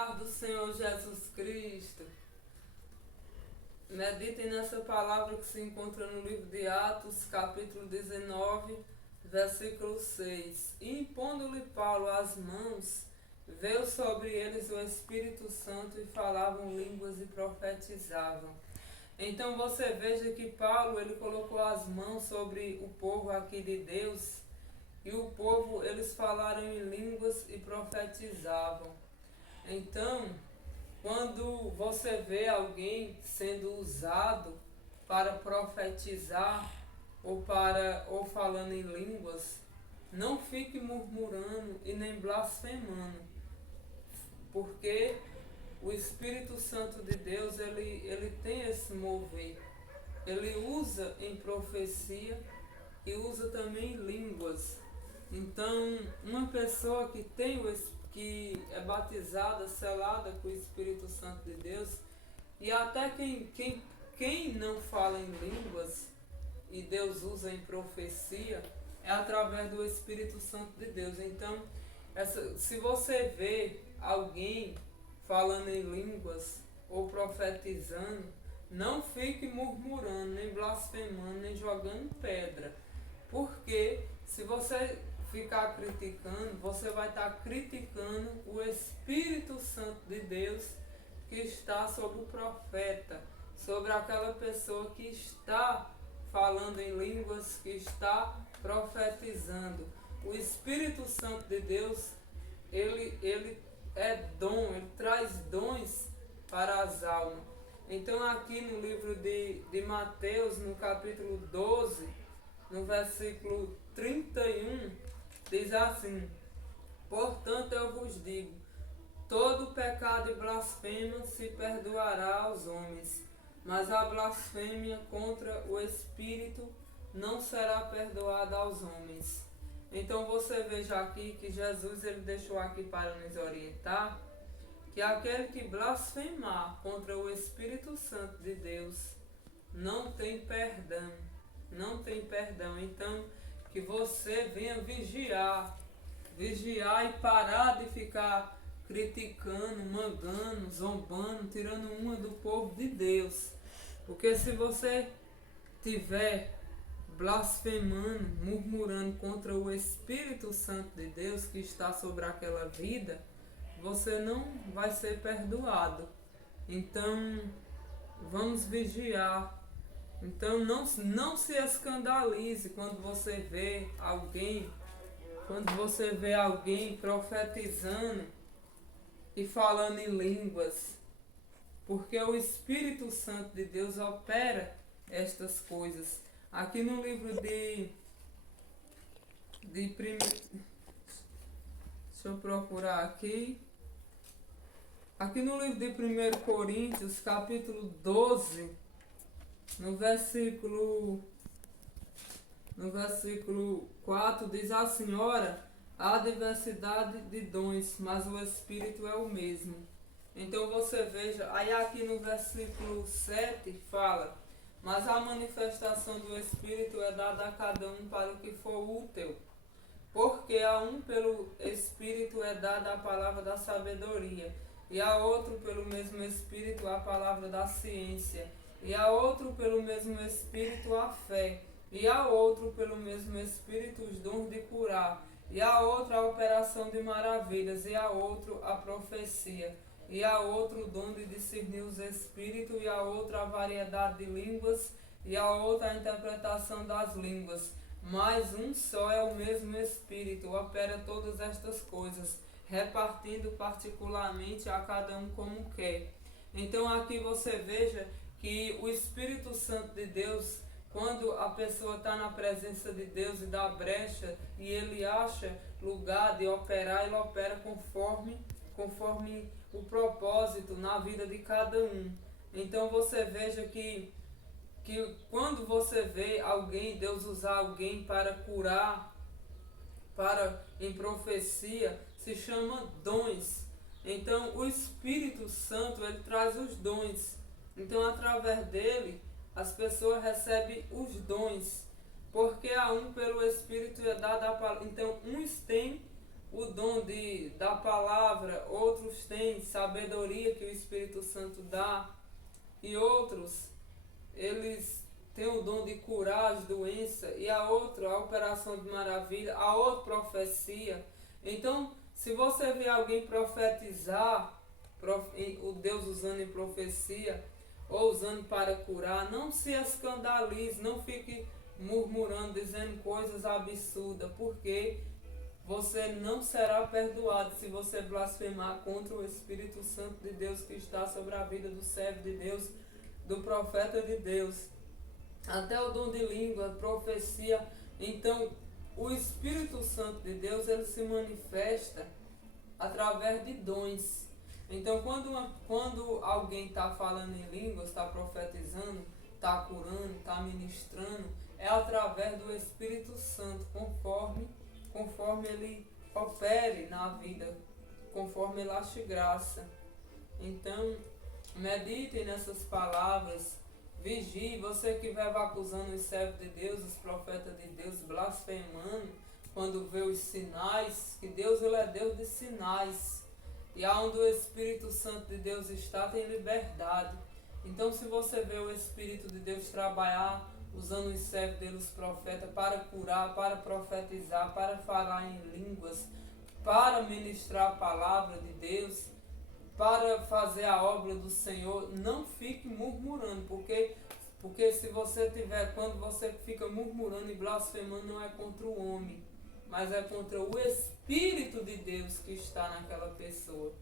paz do Senhor Jesus Cristo. Meditem nessa palavra que se encontra no livro de Atos, capítulo 19, versículo 6. E impondo-lhe Paulo as mãos, veio sobre eles o Espírito Santo e falavam línguas e profetizavam. Então você veja que Paulo ele colocou as mãos sobre o povo aqui de Deus, e o povo eles falaram em línguas e profetizavam. Então, quando você vê alguém sendo usado para profetizar ou falando em línguas, não fique murmurando e nem blasfemando, porque o Espírito Santo de Deus ele tem esse mover. Ele usa em profecia e usa também línguas. Então, uma pessoa que é batizada, selada com o Espírito Santo de Deus, e até quem não fala em línguas e Deus usa em profecia, é através do Espírito Santo de Deus. Então, se você vê alguém falando em línguas ou profetizando, não fique murmurando, nem blasfemando, nem jogando pedra. Porque se você ficar criticando, você vai estar criticando o Espírito Santo de Deus que está sobre o profeta, sobre aquela pessoa que está falando em línguas, que está profetizando. O Espírito Santo de Deus, ele é dom, ele traz dons para as almas. Então aqui no livro de Mateus, no capítulo 12, no versículo 31, diz assim: portanto eu vos digo, todo pecado e blasfêmia se perdoará aos homens, mas a blasfêmia contra o Espírito não será perdoada aos homens. Então você veja aqui que Jesus ele deixou aqui para nos orientar que aquele que blasfemar contra o Espírito Santo de Deus não tem perdão. Não tem perdão. Então, que você venha vigiar e parar de ficar criticando, mangando, zombando, tirando uma do povo de Deus. Porque se você tiver blasfemando, murmurando contra o Espírito Santo de Deus que está sobre aquela vida, você não vai ser perdoado. Então, vamos vigiar. Então não se escandalize quando você vê alguém profetizando e falando em línguas, porque o Espírito Santo de Deus opera estas coisas. Aqui no livro deixa eu procurar aqui. Aqui no livro de 1 Coríntios, capítulo 12, no versículo 4, diz assim: ora, há diversidade de dons, mas o Espírito é o mesmo. Então você veja, aí aqui no versículo 7 fala: mas a manifestação do Espírito é dada a cada um para o que for útil. Porque a um pelo Espírito é dada a palavra da sabedoria, e a outro pelo mesmo Espírito a palavra da ciência, e a outro pelo mesmo Espírito a fé, e a outro pelo mesmo Espírito os dons de curar, e a outro a operação de maravilhas, e a outro a profecia, e a outro o dom de discernir os espíritos, e a outra a variedade de línguas, e a outra a interpretação das línguas. Mas um só é o mesmo Espírito, opera todas estas coisas, repartindo particularmente a cada um como quer. Então aqui você veja que o Espírito Santo de Deus, quando a pessoa está na presença de Deus e dá brecha, e ele acha lugar de operar, ele opera conforme o propósito na vida de cada um. Então você veja que quando você vê alguém, Deus usar alguém para curar, em profecia, se chama dons. Então o Espírito Santo ele traz os dons. Então através dele as pessoas recebem os dons, porque a um pelo Espírito é dada a palavra. Então uns têm o dom da palavra, outros têm sabedoria que o Espírito Santo dá, e outros, eles têm o dom de curar as doenças, e a outra, a operação de maravilha, a outra profecia. Então, se você vê alguém profetizar, o Deus usando em profecia, ou usando para curar, não se escandalize, não fique murmurando, dizendo coisas absurdas, porque você não será perdoado se você blasfemar contra o Espírito Santo de Deus que está sobre a vida do servo de Deus, do profeta de Deus. Até o dom de língua, profecia. Então, o Espírito Santo de Deus, ele se manifesta através de dons. Então, quando alguém está falando em línguas, está profetizando, está curando, está ministrando, é através do Espírito Santo, conforme ele opere na vida, conforme ele ache graça. Então, meditem nessas palavras, vigie, você que vai acusando os servos de Deus, os profetas de Deus, blasfemando, quando vê os sinais, que Deus ele é Deus de sinais. E onde o Espírito Santo de Deus está, tem liberdade. Então, se você vê o Espírito de Deus trabalhar, usando os servos dele, os profetas, para curar, para profetizar, para falar em línguas, para ministrar a palavra de Deus, para fazer a obra do Senhor, não fique murmurando, porque se você tiver, quando você fica murmurando e blasfemando, não é contra o homem, mas é contra o Espírito de Deus que está naquela pessoa.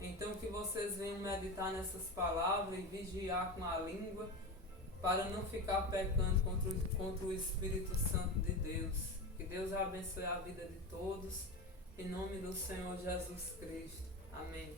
Então, que vocês venham meditar nessas palavras e vigiar com a língua, para não ficar pecando contra o Espírito Santo de Deus. Que Deus abençoe a vida de todos, em nome do Senhor Jesus Cristo. Amém.